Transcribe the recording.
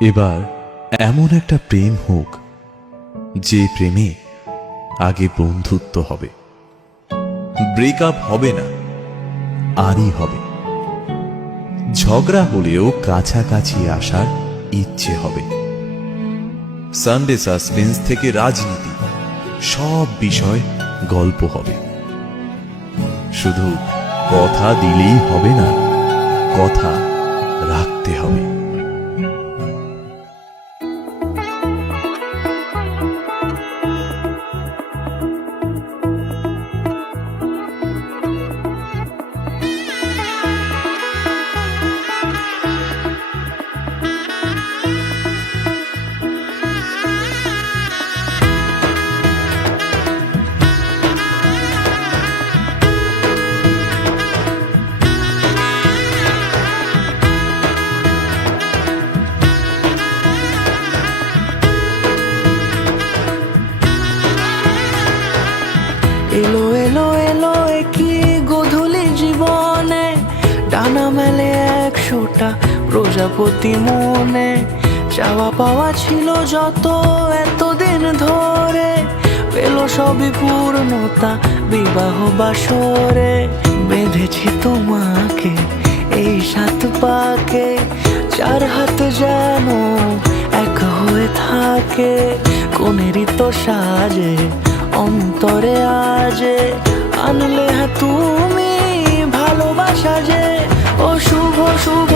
এবার এমন একটা প্রেম হোক যে প্রেমে আগে বন্ধুত্ব হবে, ব্রেকআপ হবে না, আরই হবে। ঝগড়া হলেও কাছাকাছি আসার ইচ্ছে হবে। সানডে সাসপেন্স থেকে রাজনীতি, সব বিষয় গল্প হবে। শুধু কথা দিলেই হবে না, কথা রাখতে হবে। এলো এলো এলো কি গোধূলি জীবনে, ডানা মেলে 100টা প্রজাপতি মনে। চাওয়া পাওয়া ছিল যত এতদিন ধরে, পেল সবই পূর্ণতা বিবাহ বাসরে। বেঁধেছি তোমাকে এই 7 পাকে, 4 হাত যেন এক হয়ে থাকে। কোনেরই তো সাজে অন্তরে আজে, আনলে তুমি ভালোবাসা যে। ও শুভ শুভ